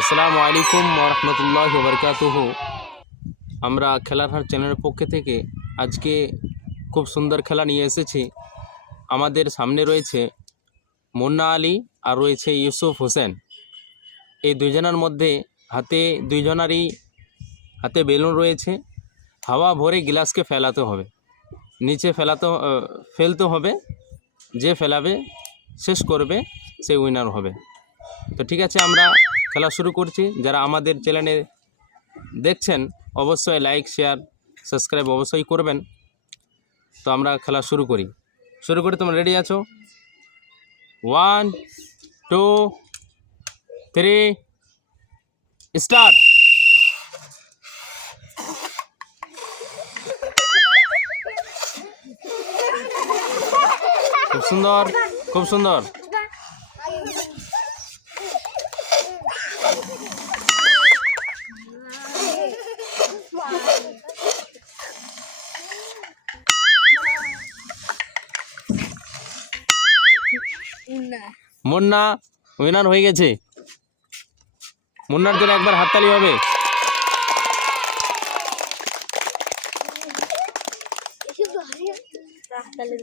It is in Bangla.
আসসালামু আলাইকুম রহমতুল্লাহ বরকাতুহ। আমরা খেলার হার চ্যানেলের পক্ষ থেকে আজকে খুব সুন্দর খেলা নিয়ে এসেছি। আমাদের সামনে রয়েছে মুন্না আলী আর রয়েছে ইউসুফ হোসেন। এই দুজনের মধ্যে হাতে দুইজনারই হাতে বেলুন রয়েছে। হাওয়া ভরে গ্লাসকে ফেলাতে হবে। নিচে ফেলাতে ফেলতে হবে। যে ফেলাবে, শেষ করবে, সে উইনার হবে। তো ঠিক আছে, আমরা খেলা শুরু করছি। যারা আমাদের চ্যানেলে দেখছেন, অবশ্যই লাইক শেয়ার সাবস্ক্রাইব অবশ্যই করবেন। তো আমরা খেলা শুরু করি। শুরু করে, তোমরা রেডি আছো? ওয়ান টু থ্রি স্টার্ট খুব সুন্দর খুব সুন্দর। মুন্না। উইনার হয়ে গেছে। মুন্নার জন্য একবার হাততালি হবে। তাহলে